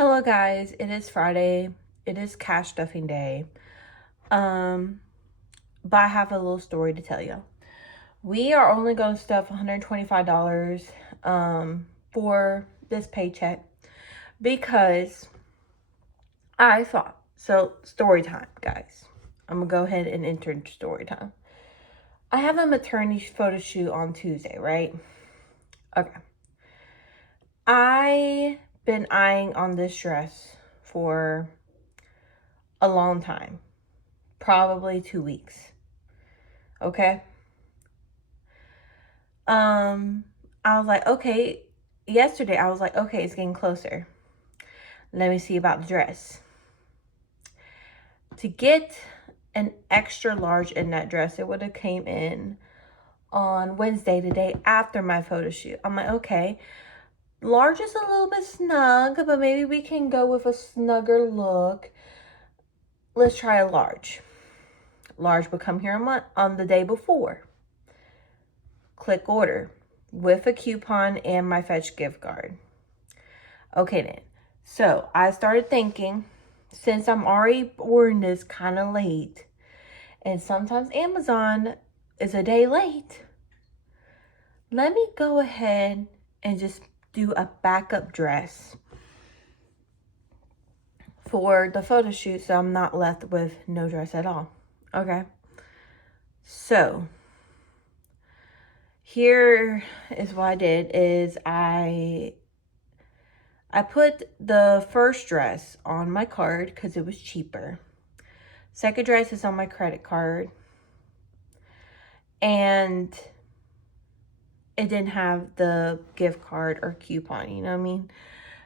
Hello guys, it is Friday. It is cash stuffing day. But I have a little story to tell you. We are only going to stuff $125 for this paycheck because I thought, so story time, guys. I'm going to go ahead and enter into story time. I have a maternity photo shoot on Tuesday, right? Okay. I've been eyeing on this dress for a long time. Probably 2 weeks. Okay. I was like, okay. Yesterday, I was like, okay, it's getting closer. Let me see about the dress. To get an extra large in that dress, it would have came in on Wednesday, the day after my photo shoot. I'm like, okay, large is a little bit snug, but maybe we can go with a snugger look. Let's try a large. Large would come here on the day before. Click order with a coupon and my Fetch gift card. Okay then. So I started thinking, since I'm already ordering this kind of late, and sometimes Amazon is a day late, let me go ahead and just do a backup dress for the photo shoot so I'm not left with no dress at all. Okay. So here is what I did is I put the first dress on my card because it was cheaper. Second dress is on my credit card. And it didn't have the gift card or coupon, you know what I mean?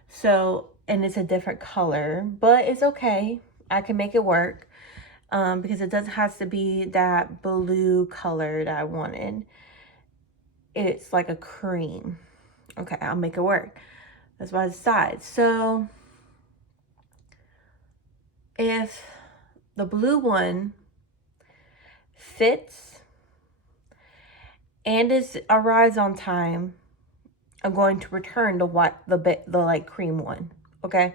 So, and it's a different color, but it's okay. I can make it work because it doesn't have to be that blue color that I wanted. It's like a cream. Okay, I'll make it work. That's what I decided. So, if the blue one fits and arrives on time, I'm going to return the light cream one. Okay.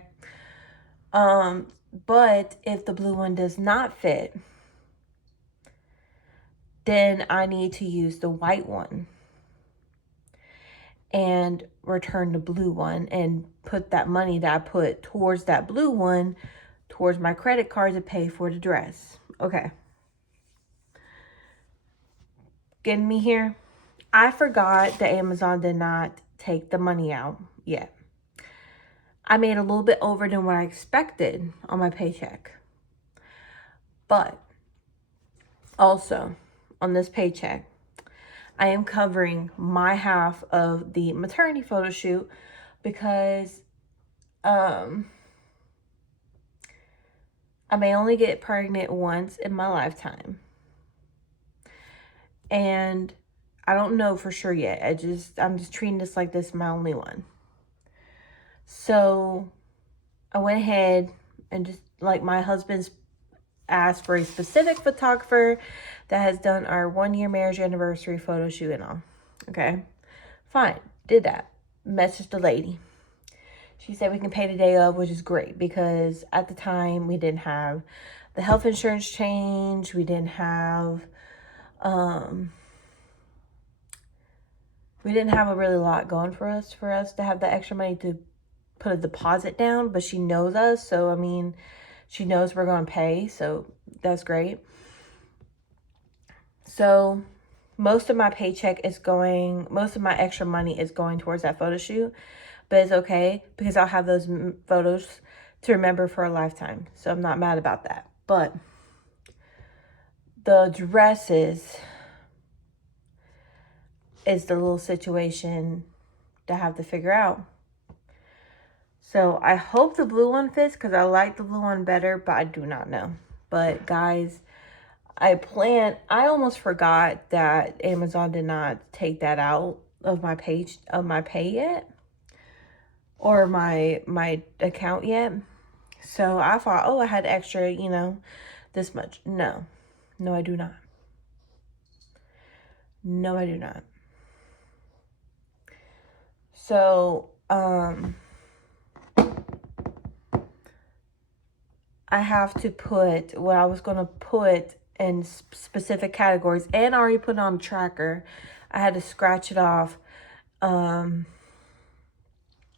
But if the blue one does not fit, then I need to use the white one and return the blue one and put that money that I put towards that blue one towards my credit card to pay for the dress. Okay. Getting me here? I forgot that Amazon did not take the money out yet. I made a little bit over than what I expected on my paycheck. But also on this paycheck, I am covering my half of the maternity photo shoot because I may only get pregnant once in my lifetime. And I don't know for sure yet. I'm just treating this like this is my only one. So I went ahead and just like my husband's asked for a specific photographer that has done our 1-year marriage anniversary photo shoot and all. Okay, fine, did that. Messaged the lady. She said we can pay the day of, which is great because at the time we didn't have the health insurance change. We didn't have a really lot going for us to have the extra money to put a deposit down, but she knows us. So, I mean, she knows we're going to pay. So that's great. So most of my extra money is going towards that photo shoot, but it's okay because I'll have those photos to remember for a lifetime. So I'm not mad about that. But the dresses is the little situation to have to figure out. So I hope the blue one fits because I like the blue one better, but I do not know. But guys, I almost forgot that Amazon did not take that out of my pay yet, or my account yet. So I thought, oh, I had extra, this much. No, I do not. No, I do not. So, I have to put what I was going to put in specific categories, and I already put it on a tracker. I had to scratch it off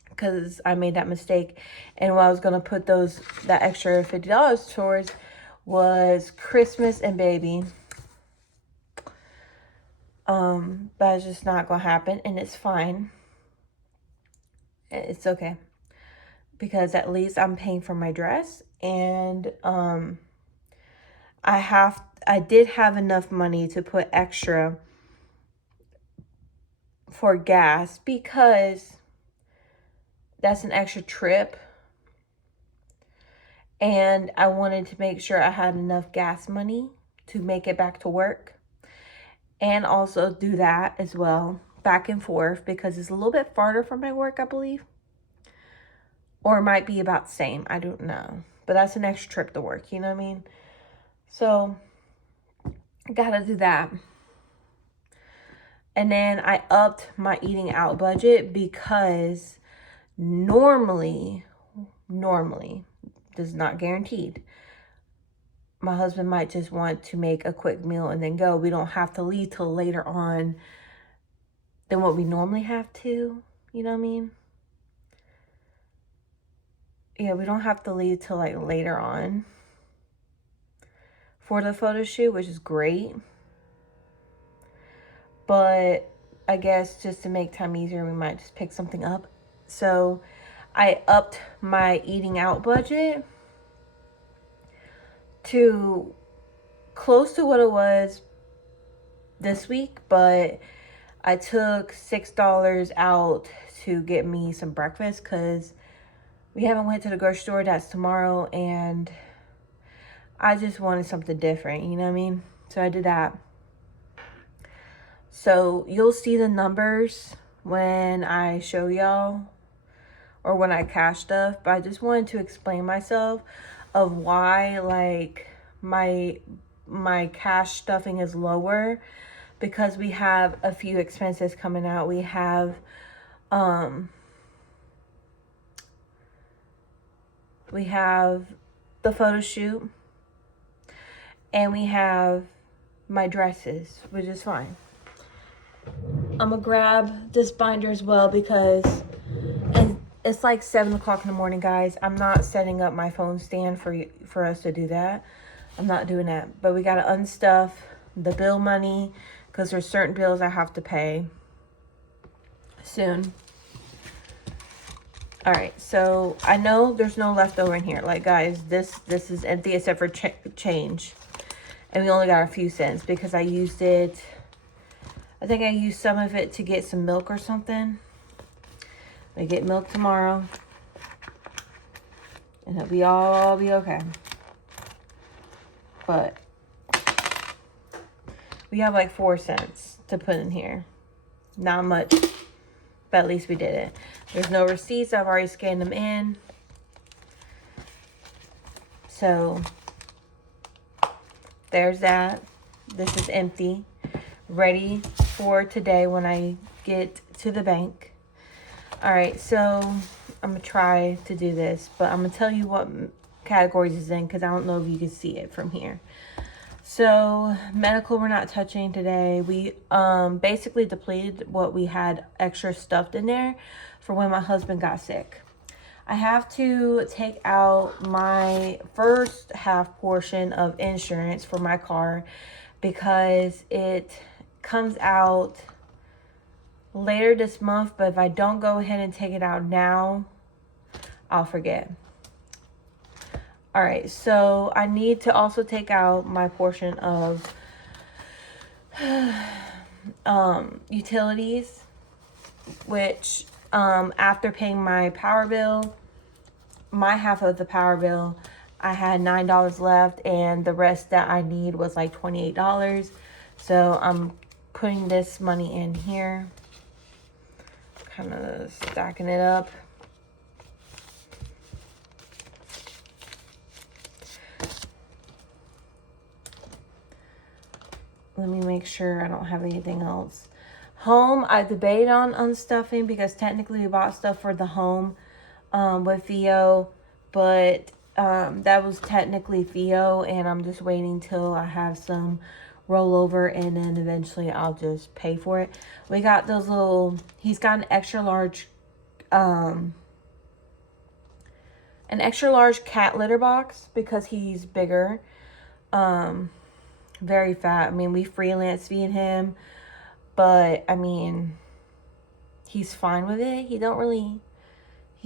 because I made that mistake. And what I was going to put that extra $50 towards was Christmas and baby. But it's just not going to happen, and it's fine. It's okay. Because at least I'm paying for my dress, and I did have enough money to put extra for gas because that's an extra trip, and I wanted to make sure I had enough gas money to make it back to work, and also do that as well back and forth because it's a little bit farther from my work, I believe, or it might be about the same. I don't know, but that's an extra trip to work, you know what I mean? So gotta do that. And then I upped my eating out budget because normally, this is not guaranteed, my husband might just want to make a quick meal and then go. We don't have to leave till later on than what we normally have to, you know what I mean? Yeah, we don't have to leave till like later on for the photo shoot, which is great. But I guess just to make time easier, we might just pick something up. So I upped my eating out budget to close to what it was this week, but I took $6 out to get me some breakfast because we haven't went to the grocery store. That's tomorrow, and I just wanted something different, you know what I mean? So I did that. So you'll see the numbers when I show y'all or when I cash stuff, but I just wanted to explain myself of why like my cash stuffing is lower, because we have a few expenses coming out. We have the photo shoot, and we have my dresses, which is fine. I'm gonna grab this binder as well because it's like 7 o'clock in the morning, guys. I'm not setting up my phone stand for us to do that. I'm not doing that. But we gotta unstuff the bill money because there's certain bills I have to pay soon. All right, so I know there's no leftover in here. Like, guys, this is empty except for change, and we only got a few cents because I used it. I think I used some of it to get some milk or something. I get milk tomorrow, and it'll all be okay. But we have like 4 cents to put in here. Not much, but at least we did it. There's no receipts. I've already scanned them in. So there's that. This is empty, ready for today when I get to the bank. All right, so I'm gonna try to do this, but I'm gonna tell you what categories is in because I don't know if you can see it from here. So medical, we're not touching today. We basically depleted what we had extra stuffed in there for when my husband got sick. I have to take out my first half portion of insurance for my car because it comes out later this month, but if I don't go ahead and take it out now, I'll forget. All right, so I need to also take out my portion of utilities, which after paying my power bill, my half of the power bill, I had $9 left, and the rest that I need was like $28. So I'm putting this money in here, kind of stacking it up. Let me make sure I don't have anything else. Home, I debate on unstuffing because technically we bought stuff for the home with VO, but That was technically Theo, and I'm just waiting till I have some rollover, and then eventually I'll just pay for it. We got those little, he's got um, an extra large cat litter box because he's bigger, very fat. I mean, we freelance feed him, but I mean, he's fine with it. He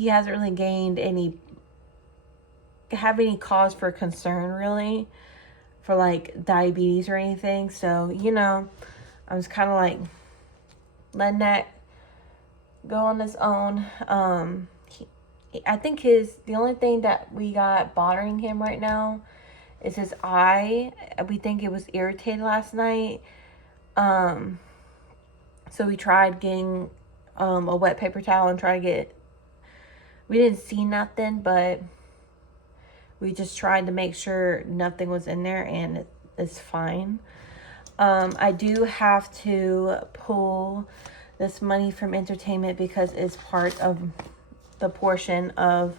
hasn't really have any cause for concern really for like diabetes or anything. So, I was kind of like letting that go on his own. I think the only thing that we got bothering him right now is his eye. We think it was irritated last night. So we tried getting a wet paper towel and we didn't see nothing, but we just tried to make sure nothing was in there, and it's fine. I do have to pull this money from entertainment because it's part of the portion of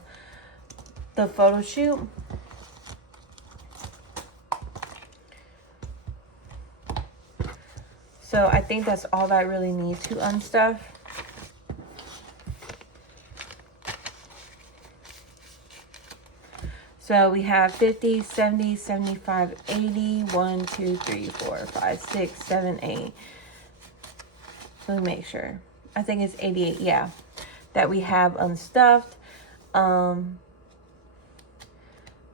the photo shoot. So I think that's all that I really need to unstuff. So we have 50, 70, 75, 80, 1, 2, 3, 4, 5, 6, 7, 8. Let me make sure. I think it's 88, yeah, that we have unstuffed. The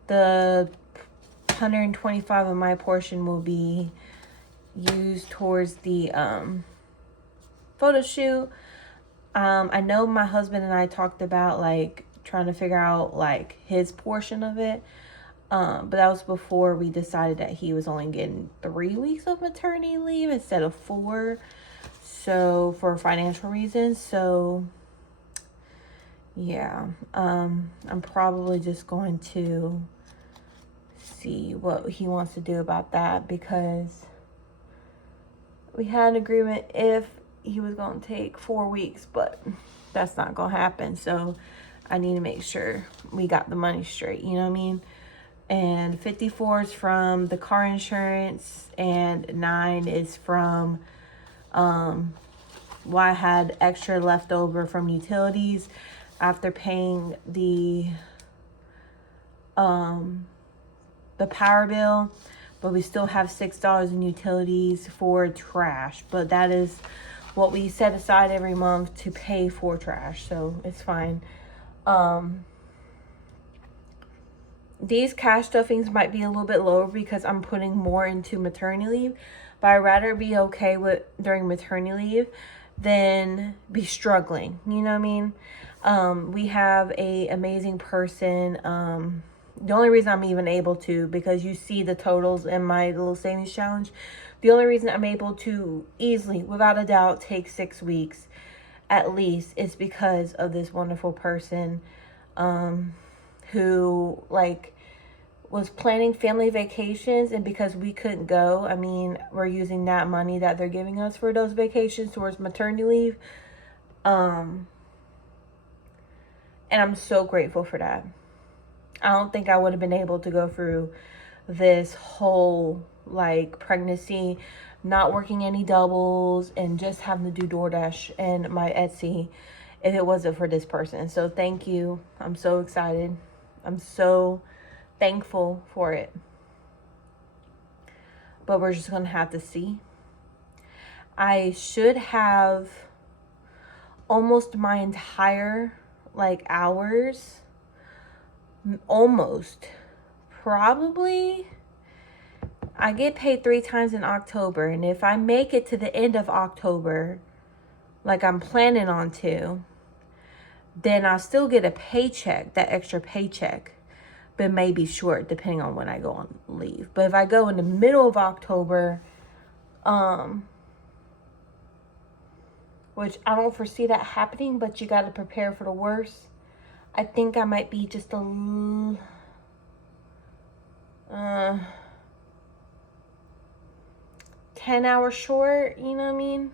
125 of my portion will be used towards the photo shoot. I know my husband and I talked about like trying to figure out like his portion of it, but that was before we decided that he was only getting 3 weeks of maternity leave instead of 4, so for financial reasons. So yeah, I'm probably just going to see what he wants to do about that, because we had an agreement if he was going to take 4 weeks, but that's not going to happen. So I need to make sure we got the money straight, you know what I mean? And 54 is from the car insurance, and 9 is from I had extra left over from utilities after paying the power bill, but we still have $6 in utilities for trash, but that is what we set aside every month to pay for trash, so it's fine. These cash stuffings might be a little bit lower because I'm putting more into maternity leave, but I'd rather be okay with during maternity leave than be struggling, you know what I mean? We have a amazing person. The only reason I'm even able to, because you see the totals in my little savings challenge, the only reason I'm able to easily, without a doubt, take 6 weeks at least is because of this wonderful person who like was planning family vacations, and because we couldn't go, I mean, we're using that money that they're giving us for those vacations towards maternity leave. And I'm so grateful for that. I don't think I would have been able to go through this whole like pregnancy, not working any doubles, and just having to do DoorDash and my Etsy if it wasn't for this person. So thank you. I'm so excited. I'm so thankful for it. But we're just going to have to see. I should have almost my entire like hours, almost, probably. I get paid 3 times in October, and if I make it to the end of October like I'm planning on to, then I'll still get a paycheck, that extra paycheck, but maybe short depending on when I go on leave. But if I go in the middle of October, which I don't foresee that happening, but you got to prepare for the worst. I think I might be just a 10 hours short, you know what I mean?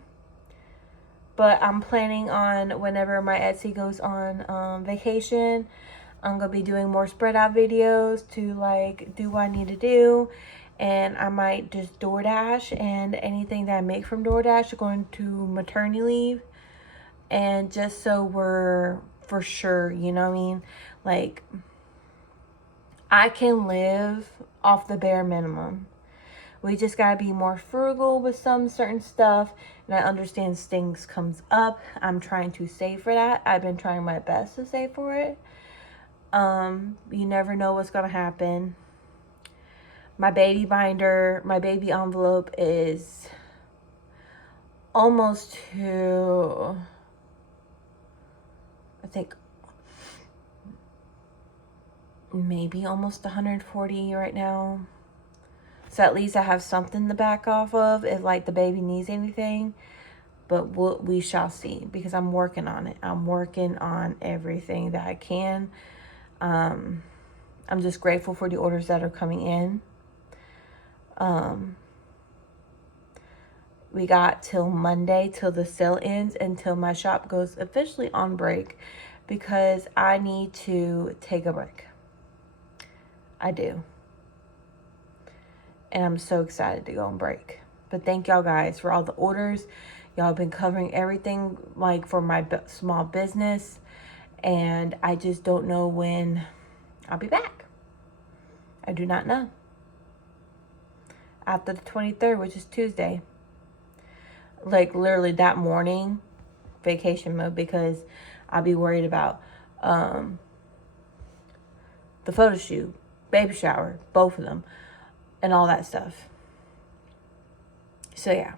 But I'm planning on, whenever my Etsy goes on vacation, I'm going to be doing more spread out videos to like do what I need to do. And I might just DoorDash, and anything that I make from DoorDash is going to maternity leave. And just so we're for sure, you know what I mean? Like, I can live off the bare minimum. We just gotta be more frugal with some certain stuff. And I understand things comes up. I'm trying to save for that. I've been trying my best to save for it. You never know what's gonna happen. My baby binder, my baby envelope is almost to, I think, maybe almost 140 right now. So at least I have something to back off of if like the baby needs anything. But we shall see, because I'm working on it. I'm working on everything that I can. I'm just grateful for the orders that are coming in. We got till Monday till the sale ends, until my shop goes officially on break, because I need to take a break. I do. And I'm so excited to go on break. But thank y'all guys for all the orders. Y'all have been covering everything like for my small business. And I just don't know when I'll be back. I do not know. After the 23rd, which is Tuesday. Like literally that morning, vacation mode, because I'll be worried about the photo shoot, baby shower, both of them, and all that stuff. So yeah.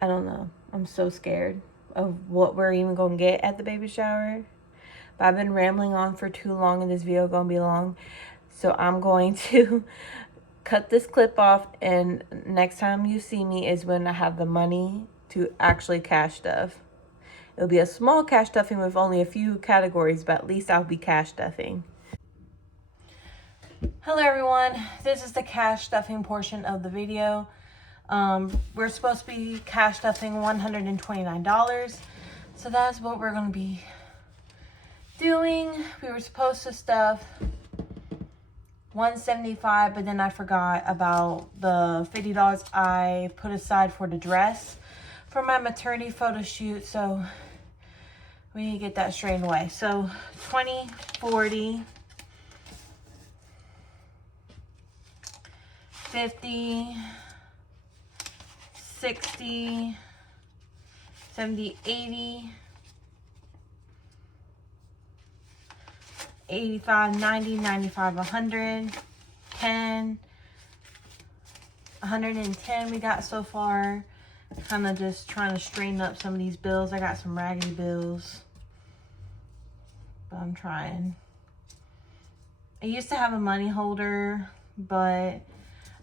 I don't know. I'm so scared of what we're even going to get at the baby shower. But I've been rambling on for too long, and this video is going to be long. So I'm going to cut this clip off, and next time you see me is when I have the money to actually cash stuff. It'll be a small cash stuffing with only a few categories, but at least I'll be cash stuffing. Hello everyone, this is the cash stuffing portion of the video. We're supposed to be cash stuffing $129. So that's what we're going to be doing. We were supposed to stuff $175, but then I forgot about the $50 I put aside for the dress for my maternity photo shoot. So we need to get that straightened away. So 20, 40, 50, 60, 70, 80, 85, 90, 95, 100, 10, 110 we got so far. Kind of just trying to straighten up some of these bills. I got some raggedy bills, but I'm trying. I used to have a money holder, but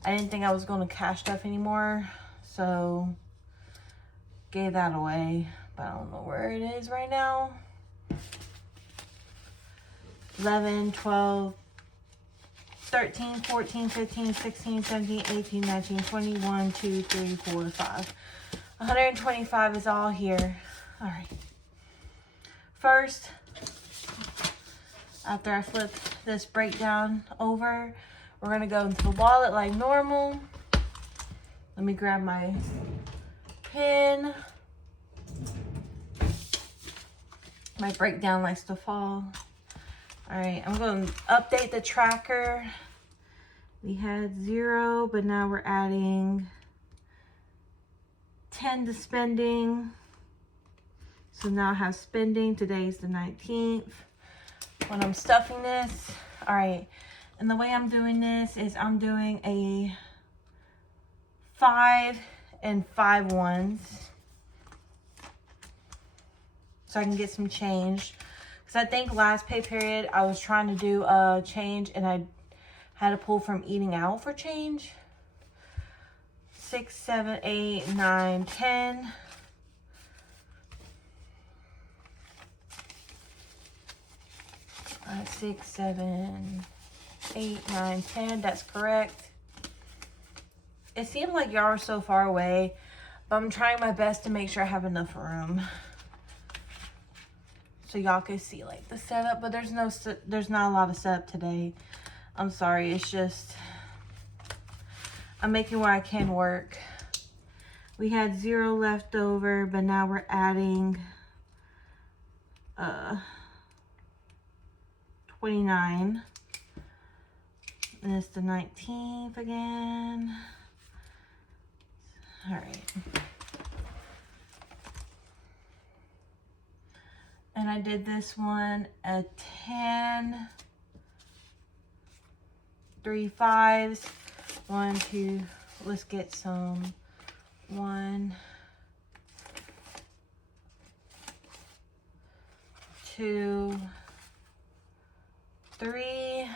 I didn't think I was going to cash stuff anymore, so gave that away, but I don't know where it is right now. 11, 12, 13, 14, 15, 16, 17, 18, 19, 21, 2, 3, 4, 5. 125 is all here. All right. First, after I flip this breakdown over, we're going to go into the wallet like normal. Let me grab my pen. My breakdown likes to fall. All right, I'm going to update the tracker. We had 0, but now we're adding 10 to spending. So now I have spending. Today's the 19th when I'm stuffing this. All right, and the way I'm doing this is I'm doing a 5 and 5 ones, so I can get some change. Because I think last pay period I was trying to do a change and I had to pull from eating out for change. 6, 7, 8, 9, 10. Uh, 6, 7, 8, 9, 10. That's correct. It seems like y'all are so far away. But I'm trying my best to make sure I have enough room so y'all can see like the setup. But there's not a lot of setup today. I'm sorry. It's just I'm making where I can work. We had 0 left over, but now we're adding 29. And it's the 19th again. All right. And I did this one at 10, 3 5s. 1, 2, let's get some. 1, 2, 3.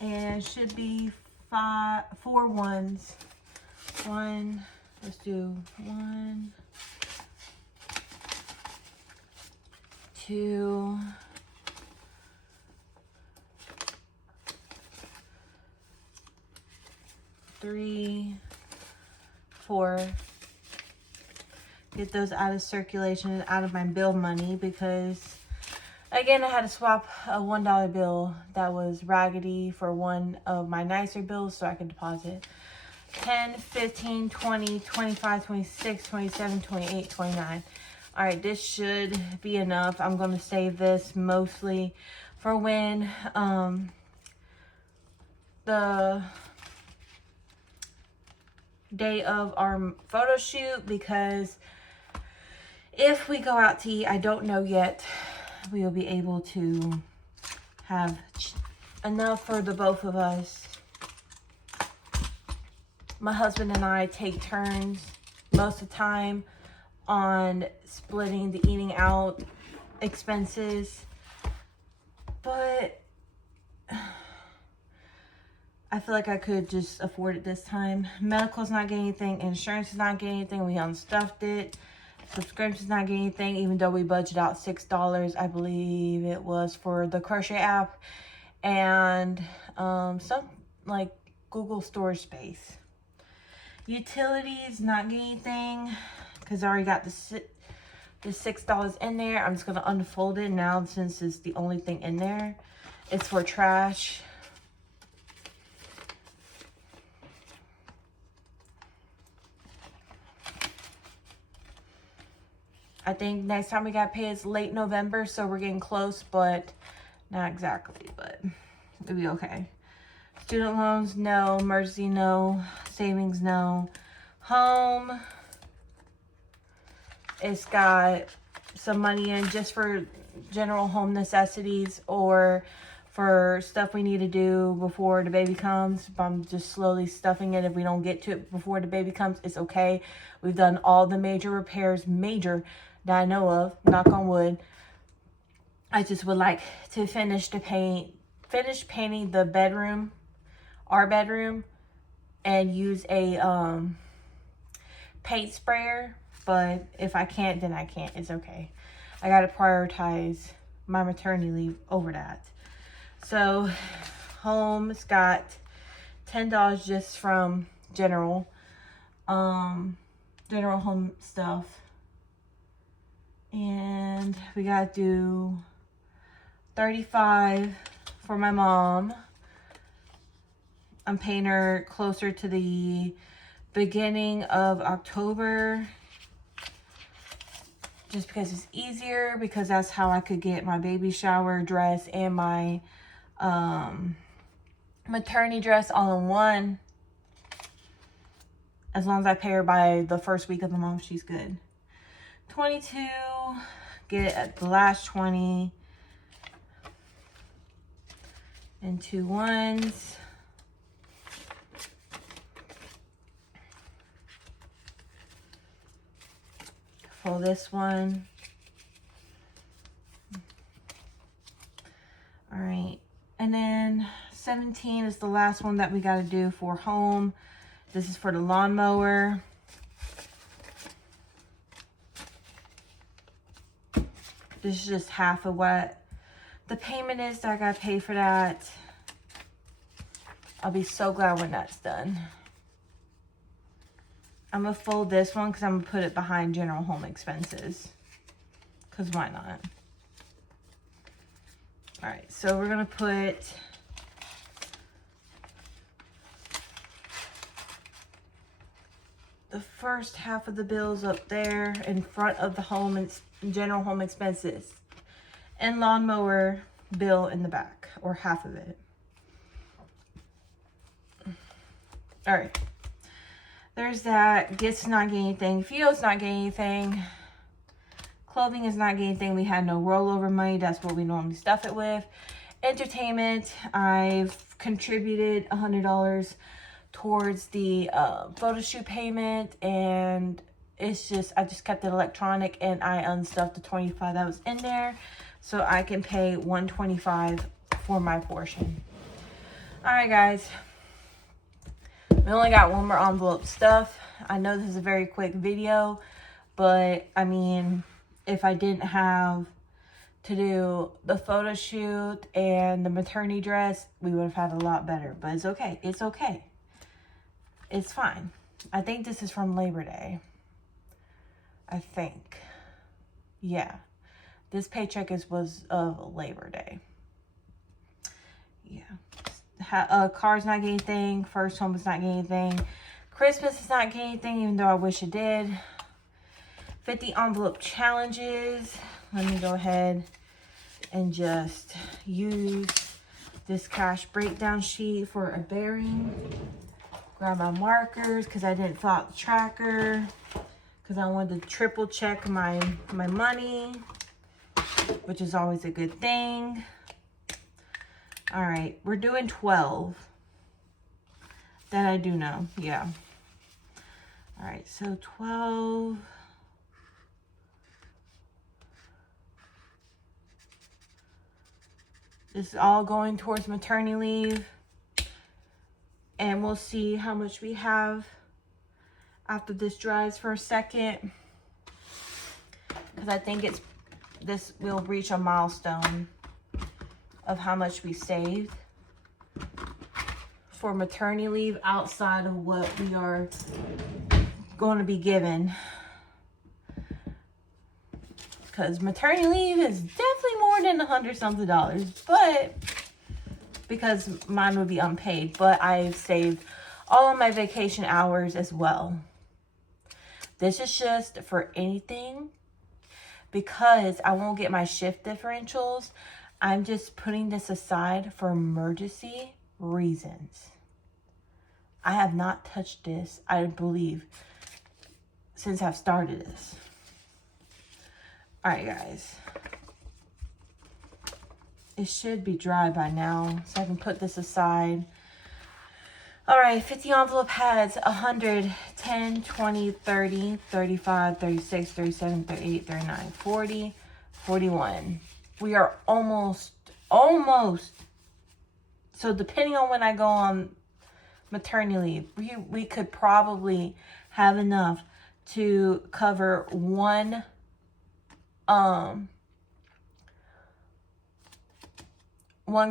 And it should be 4 ones. 1, let's do 1, 2, 3, 4. Get those out of circulation and out of my bill money, because again, I had to swap a $1 bill that was raggedy for one of my nicer bills so I could deposit. 10, 15, 20, 25, 26, 27, 28, 29. All right, this should be enough. I'm going to save this mostly for when the day of our photo shoot, because if we go out to eat, I don't know yet, we will be able to have enough for the both of us. My husband and I take turns most of the time on splitting the eating out expenses, but I feel like I could just afford it this time. Medical's not getting anything, insurance is not getting anything, we unstuffed it. Subscription's not getting anything, even though we budgeted out $6, I believe it was, for the crochet app and some like Google storage space. Utilities not getting anything because I already got the $6 in there. I'm just gonna unfold it now since it's the only thing in there. It's for trash. I think next time we got paid is late November, so we're getting close, but not exactly, but it'll be okay. Student loans, no. Emergency, no. Savings, no. Home, it's got some money in just for general home necessities or for stuff we need to do before the baby comes. I'm just slowly stuffing it. If we don't get to it before the baby comes, it's okay. We've done all the major repairs, that I know of, knock on wood. I just would like to finish painting the bedroom, our bedroom, and use a paint sprayer. But if I can't, then I can't. It's okay. I got to prioritize my maternity leave over that. So home's got $10 just from general home stuff. And we got to do $35 for my mom. I'm paying her closer to the beginning of October just because it's easier, because that's how I could get my baby shower dress and my maternity dress all in one. As long as I pay her by the first week of the month, she's good. 22, get the last 20 and 2 ones. For this one. All right, and then 17 is the last one that we got to do for home. This is for the lawnmower. This is just half of what the payment is that I gotta pay for that. I'll be so glad when that's done. I'm gonna fold this one because I'm gonna put it behind general home expenses. Because why not? All right, so we're gonna put the first half of the bills up there in front of the home and general home expenses, and lawnmower bill in the back, or half of it. All right, there's that. Gifts not getting anything. Fio's not getting anything. Clothing is not getting anything. We had no rollover money. That's what we normally stuff it with. Entertainment, I've contributed $100 towards the photo shoot payment, and it's just, I just kept it electronic, and I unstuffed the $25 that was in there so I can pay $125 for my portion. All right, guys, we only got one more envelope stuff. I know this is a very quick video, but I mean, if I didn't have to do the photo shoot and the maternity dress, we would have had a lot better, but it's okay. It's okay. It's fine. I think this is from Labor Day. I think. Yeah. This paycheck was of Labor Day. Yeah. Car's not getting anything. First home is not getting anything. Christmas is not getting anything, even though I wish it did. 50 envelope challenges. Let me go ahead and just use this cash breakdown sheet for a bearing. Grab my markers because I didn't fill out the tracker, because I wanted to triple check my money, which is always a good thing. All right, we're doing 12. That I do know, yeah. All right, so 12. This is all going towards maternity leave. And we'll see how much we have after this dries for a second. Because I think this will reach a milestone of how much we saved for maternity leave outside of what we are going to be given. Because maternity leave is definitely more than $100-something, but because mine would be unpaid, but I've saved all of my vacation hours as well. This is just for anything, because I won't get my shift differentials. I'm just putting this aside for emergency reasons. I have not touched this, I believe, since I've started this. All right, guys. It should be dry by now, so I can put this aside. All right, 50 envelope pads, 100, 10, 20, 30, 35, 36, 37, 38, 39, 40, 41. We are almost. So depending on when I go on maternity leave, we could probably have enough to cover one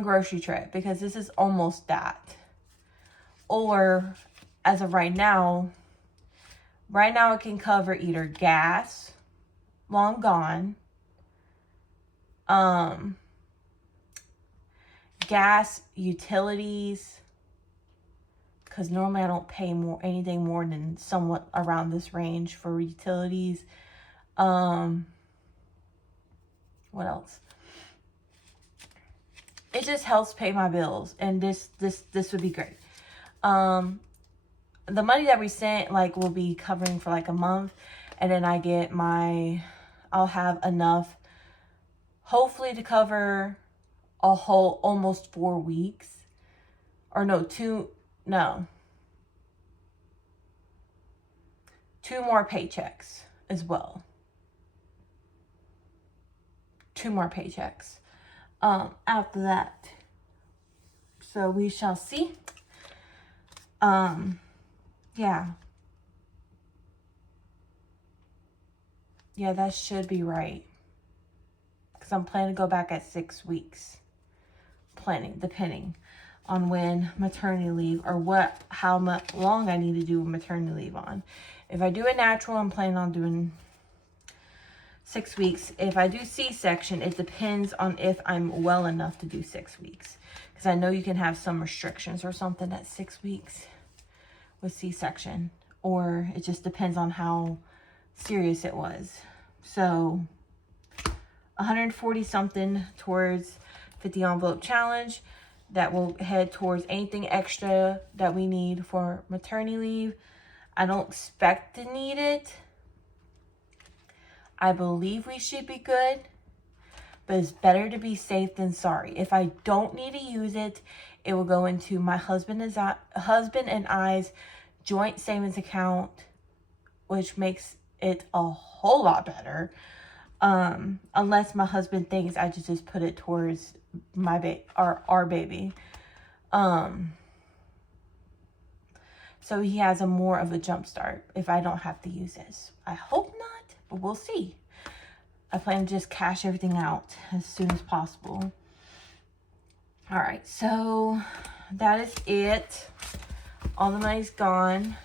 grocery trip, because this is almost that. Or as of right now it can cover either gas, long gone, gas, utilities, because normally I don't pay anything more than somewhat around this range for utilities. What else? It just helps pay my bills, and this would be great. The money that we sent will be covering for a month, and then I'll have enough hopefully to cover a whole almost 4 weeks, or two more paychecks as well. 2 more paychecks after that. So we shall see. Yeah, that should be right. because I'm planning to go back at 6 weeks. Planning, depending on when maternity leave or how much long I need to do maternity leave on. If I do a natural, I'm planning on doing 6 weeks. If I do C-section, it depends on if I'm well enough to do 6 weeks. Because I know you can have some restrictions or something at 6 weeks with C-section. Or it just depends on how serious it was. So 140 something towards 50 envelope challenge. That will head towards anything extra that we need for maternity leave. I don't expect to need it. I believe we should be good, but it's better to be safe than sorry. If I don't need to use it, it will go into my husband and I's joint savings account, which makes it a whole lot better. Unless my husband thinks I should just put it towards our baby. So he has a more of a jump start if I don't have to use this. I hope not, but we'll see. I plan to just cash everything out as soon as possible. All right, so that is it. All the money's gone.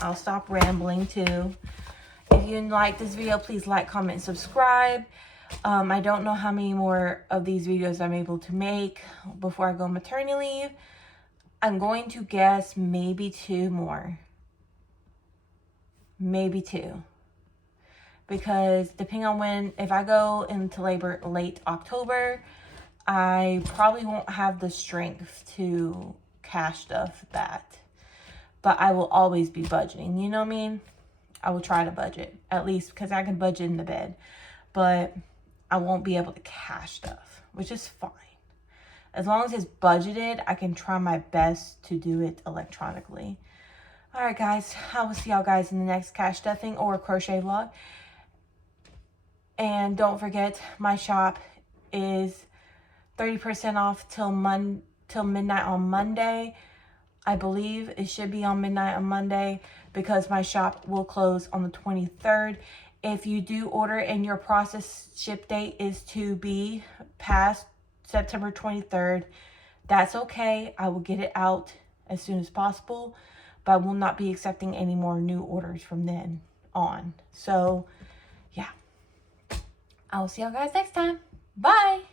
I'll stop rambling too. If you like this video, please like, comment, and subscribe. I don't know how many more of these videos I'm able to make before I go on maternity leave. I'm going to guess maybe 2 more. Maybe 2. Because depending on if I go into labor late October, I probably won't have the strength to cash stuff that. But I will always be budgeting, you know what I mean? I will try to budget, at least because I can budget in the bed. But I won't be able to cash stuff, which is fine. As long as it's budgeted, I can try my best to do it electronically. All right, guys. I will see y'all guys in the next cash stuffing or crochet vlog. And don't forget, my shop is 30% off till midnight on Monday. I believe it should be on midnight on Monday because my shop will close on the 23rd. If you do order and your process ship date is to be past September 23rd, that's okay. I will get it out as soon as possible, but I will not be accepting any more new orders from then on. So, yeah. I will see y'all guys next time. Bye!